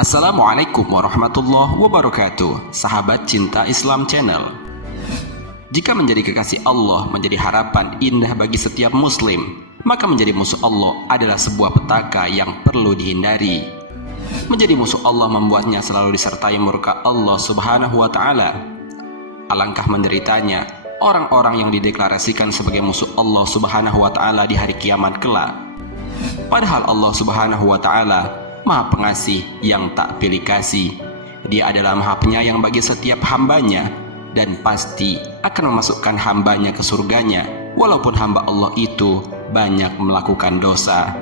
Assalamualaikum warahmatullahi wabarakatuh, sahabat cinta Islam Channel. Jika menjadi kekasih Allah menjadi harapan indah bagi setiap muslim, maka menjadi musuh Allah adalah sebuah petaka yang perlu dihindari. Menjadi musuh Allah membuatnya selalu disertai murka Allah Subhanahu wa Ta'ala. Alangkah menderitanya orang-orang yang dideklarasikan sebagai musuh Allah Subhanahu wa Ta'ala di hari kiamat kelak. Padahal Allah Subhanahu wa Ta'ala Maha Pengasih yang tak pilih kasih. Dia adalah Maha Penyayang bagi setiap hambanya, dan pasti akan memasukkan hambanya ke surganya, walaupun hamba Allah itu banyak melakukan dosa.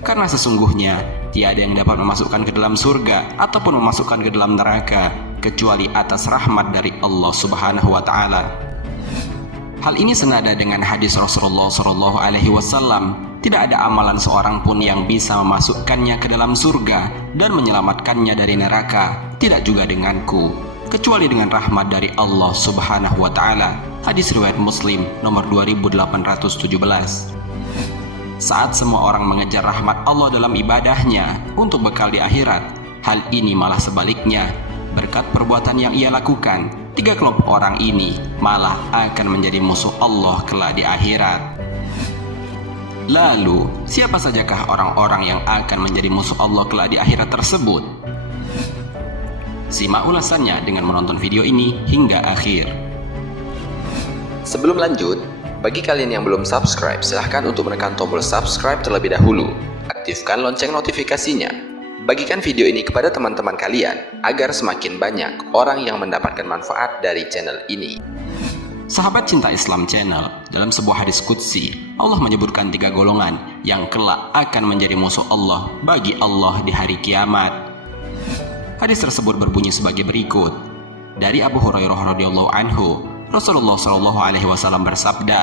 Karena sesungguhnya tiada yang dapat memasukkan ke dalam surga ataupun memasukkan ke dalam neraka kecuali atas rahmat dari Allah Subhanahu wa Ta'ala. Hal ini senada dengan hadis Rasulullah SAW. Tidak ada amalan seorang pun yang bisa memasukkannya ke dalam surga dan menyelamatkannya dari neraka, tidak juga denganku, kecuali dengan rahmat dari Allah Subhanahu wa Ta'ala. Hadis riwayat Muslim nomor 2817. Saat semua orang mengejar rahmat Allah dalam ibadahnya untuk bekal di akhirat, hal ini malah sebaliknya. Berkat perbuatan yang ia lakukan, tiga kelompok orang ini malah akan menjadi musuh Allah kelak di akhirat. Lalu, siapa sajakah orang-orang yang akan menjadi musuh Allah kelak di akhirat tersebut? Simak ulasannya dengan menonton video ini hingga akhir. Sebelum lanjut, bagi kalian yang belum subscribe, silahkan untuk menekan tombol subscribe terlebih dahulu. Aktifkan lonceng notifikasinya. Bagikan video ini kepada teman-teman kalian, agar semakin banyak orang yang mendapatkan manfaat dari channel ini. Sahabat cinta Islam Channel, dalam sebuah hadis qudsi, Allah menyebutkan tiga golongan yang kelak akan menjadi musuh Allah bagi Allah di hari kiamat. Hadis tersebut berbunyi sebagai berikut. Dari Abu Hurairah radhiyallahu anhu, Rasulullah SAW bersabda,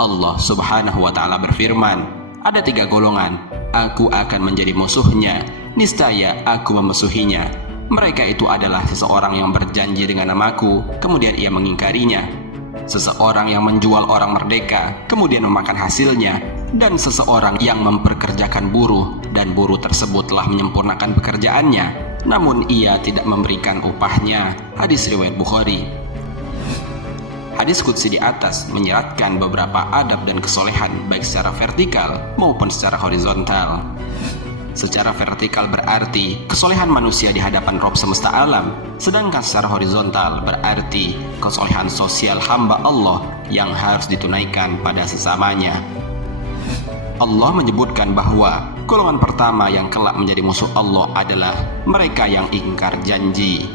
Allah Subhanahu wa Ta'ala berfirman, ada tiga golongan, aku akan menjadi musuhnya, niscaya aku memusuhinya. Mereka itu adalah seseorang yang berjanji dengan namaku, kemudian ia mengingkarinya. Seseorang yang menjual orang merdeka, kemudian memakan hasilnya, dan seseorang yang memperkerjakan buruh, dan buruh tersebut telah menyempurnakan pekerjaannya, namun ia tidak memberikan upahnya. Hadis riwayat Bukhari. Hadis qudsi di atas menyeratkan beberapa adab dan kesolehan baik secara vertikal maupun secara horizontal. Secara vertikal berarti kesolehan manusia di hadapan Rabb semesta alam, sedangkan secara horizontal berarti kesolehan sosial hamba Allah yang harus ditunaikan pada sesamanya. Allah menyebutkan bahwa golongan pertama yang kelak menjadi musuh Allah adalah mereka yang ingkar janji.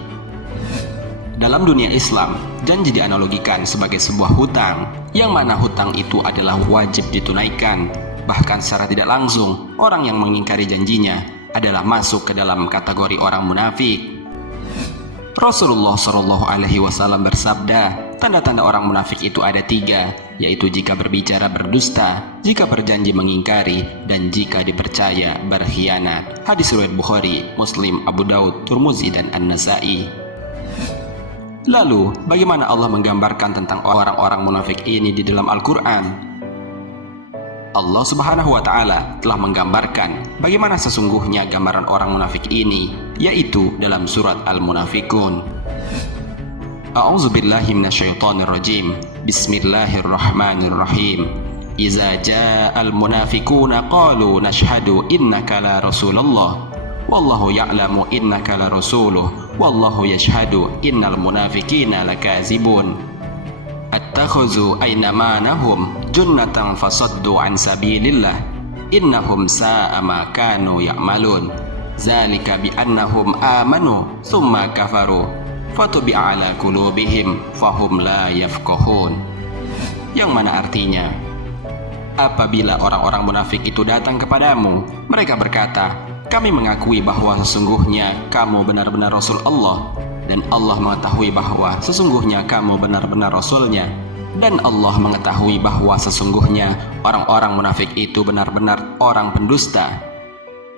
Dalam dunia Islam, janji dianalogikan sebagai sebuah hutang, yang mana hutang itu adalah wajib ditunaikan. Bahkan secara tidak langsung, orang yang mengingkari janjinya adalah masuk ke dalam kategori orang munafik. Rasulullah SAW bersabda, tanda-tanda orang munafik itu ada tiga, yaitu jika berbicara berdusta, jika berjanji mengingkari, dan jika dipercaya berkhianat. Hadis riwayat Bukhari, Muslim, Abu Daud, Tirmizi, dan An-Nasai. Lalu, bagaimana Allah menggambarkan tentang orang-orang munafik ini di dalam Al-Quran? Allah Subhanahu wa Ta'ala telah menggambarkan bagaimana sesungguhnya gambaran orang munafik ini, yaitu dalam surat Al-Munafikun. A'udzubillahi minasyaitonir rajim. Bismillahirrahmanirrahim. Iza ja'al munafiquna qalu nashhadu innaka la rasulullah wallahu ya'lamu innaka la rasuluh wallahu yashhadu innal munafiqina lakazibun. Attakhuzu aynamanahum junnatan fasaddu an sabilillah innahum sa'a ma kanu ya'malun zalika biannahum amanu thumma kafaru fatubi'a ala qulubihim fahum la yafqahun. Yang mana artinya, apabila orang-orang munafik itu datang kepadamu, mereka berkata, kami mengakui bahwa sesungguhnya kamu benar-benar Rasul Allah, dan Allah mengetahui bahwa sesungguhnya kamu benar-benar Rasulnya, dan Allah mengetahui bahwa sesungguhnya orang-orang munafik itu benar-benar orang pendusta.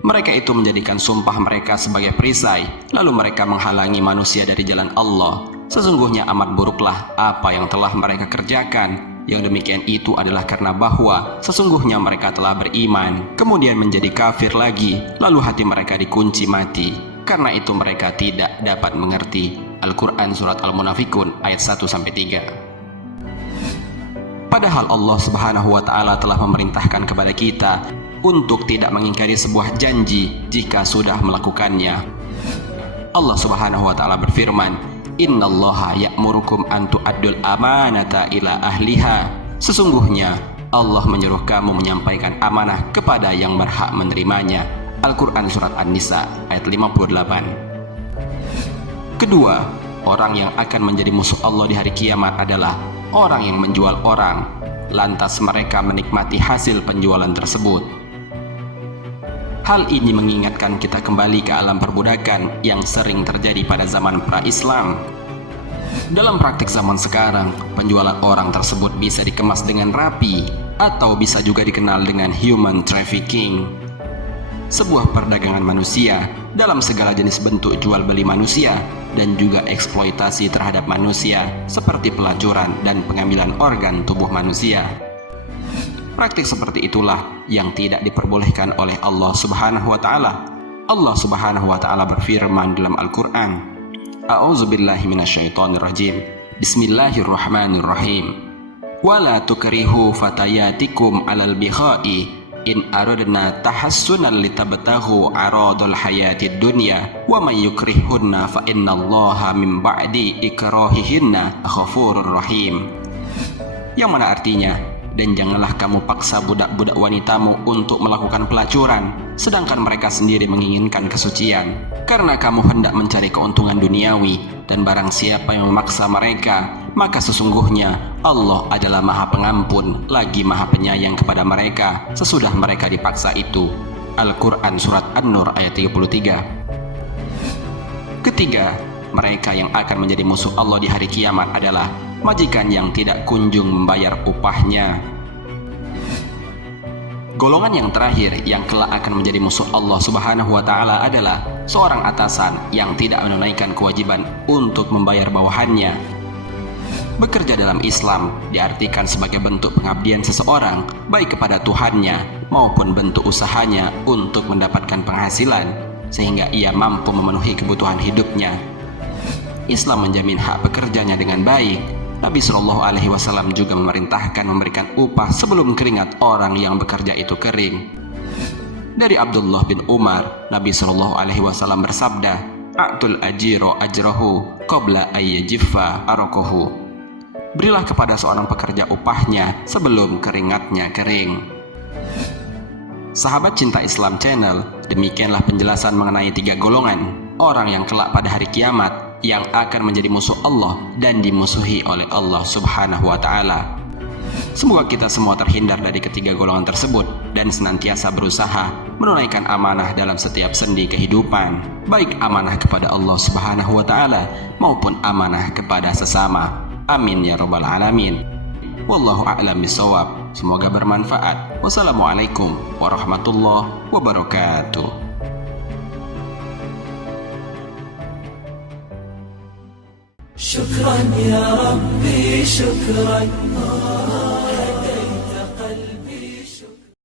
Mereka itu menjadikan sumpah mereka sebagai perisai, lalu mereka menghalangi manusia dari jalan Allah. Sesungguhnya amat buruklah apa yang telah mereka kerjakan. Yang demikian itu adalah karena bahwa sesungguhnya mereka telah beriman, kemudian menjadi kafir lagi, lalu hati mereka dikunci mati. Karena itu mereka tidak dapat mengerti. Al-Quran Surat Al-Munafikun ayat 1-3. Padahal Allah Subhanahu wa Ta'ala telah memerintahkan kepada kita untuk tidak mengingkari sebuah janji jika sudah melakukannya. Allah Subhanahu wa Ta'ala berfirman, "Innallaha ya'murukum an tu'addul amanata ila ahliha." Sesungguhnya Allah menyuruh kamu menyampaikan amanah kepada yang berhak menerimanya. Al-Quran Surat An-Nisa ayat 58. Kedua, orang yang akan menjadi musuh Allah di hari kiamat adalah orang yang menjual orang, lantas mereka menikmati hasil penjualan tersebut. Hal ini mengingatkan kita kembali ke alam perbudakan yang sering terjadi pada zaman pra-Islam. Dalam praktik zaman sekarang, penjualan orang tersebut bisa dikemas dengan rapi atau bisa juga dikenal dengan human trafficking. Sebuah perdagangan manusia dalam segala jenis bentuk jual beli manusia dan juga eksploitasi terhadap manusia seperti pelacuran dan pengambilan organ tubuh manusia. Praktik seperti itulah yang tidak diperbolehkan oleh Allah Subhanahu wa Ta'ala. Allah Subhanahu wa Ta'ala berfirman dalam Al-Quran, A'udzubillahi minasyaitonirrajim. Bismillahirrahmanirrahim. Wala tukrihu fatayatikum 'alal bigha'i in aradna tahassunan litabtaghu 'aradul hayatid dunya wa may yukrihunna fa innallaha min ba'di ikrahihinna ghafurur rahim. Yang mana artinya, dan janganlah kamu paksa budak-budak wanitamu untuk melakukan pelacuran, sedangkan mereka sendiri menginginkan kesucian, karena kamu hendak mencari keuntungan duniawi, dan barang siapa yang memaksa mereka, maka sesungguhnya Allah adalah Maha Pengampun, lagi Maha Penyayang kepada mereka sesudah mereka dipaksa itu. Al-Quran Surat An-Nur ayat 33. Ketiga, mereka yang akan menjadi musuh Allah di hari kiamat adalah majikan yang tidak kunjung membayar upahnya. Golongan yang terakhir yang kelak akan menjadi musuh Allah Subhanahu wa Ta'ala adalah seorang atasan yang tidak menunaikan kewajiban untuk membayar bawahannya. Bekerja dalam Islam diartikan sebagai bentuk pengabdian seseorang baik kepada Tuhannya maupun bentuk usahanya untuk mendapatkan penghasilan sehingga ia mampu memenuhi kebutuhan hidupnya. Islam menjamin hak pekerjanya dengan baik. Nabi Shallallahu Alaihi Wasallam juga memerintahkan memberikan upah sebelum keringat orang yang bekerja itu kering. Dari Abdullah bin Umar, Nabi Shallallahu Alaihi Wasallam bersabda, "A'tul ajiro ajrahu qabla ayyajiffa arakohu." Berilah kepada seorang pekerja upahnya sebelum keringatnya kering. Sahabat Cinta Islam Channel, demikianlah penjelasan mengenai 3 golongan orang yang kelak pada hari kiamat yang akan menjadi musuh Allah dan dimusuhi oleh Allah Subhanahu wa Ta'ala. Semoga kita semua terhindar dari ketiga golongan tersebut dan senantiasa berusaha menunaikan amanah dalam setiap sendi kehidupan, baik amanah kepada Allah Subhanahu wa Ta'ala maupun amanah kepada sesama. Amin ya rabbal alamin. Wallahu a'lam bishawab. Semoga bermanfaat. Wassalamualaikum warahmatullahi wabarakatuh. شكرا يا ربي شكرا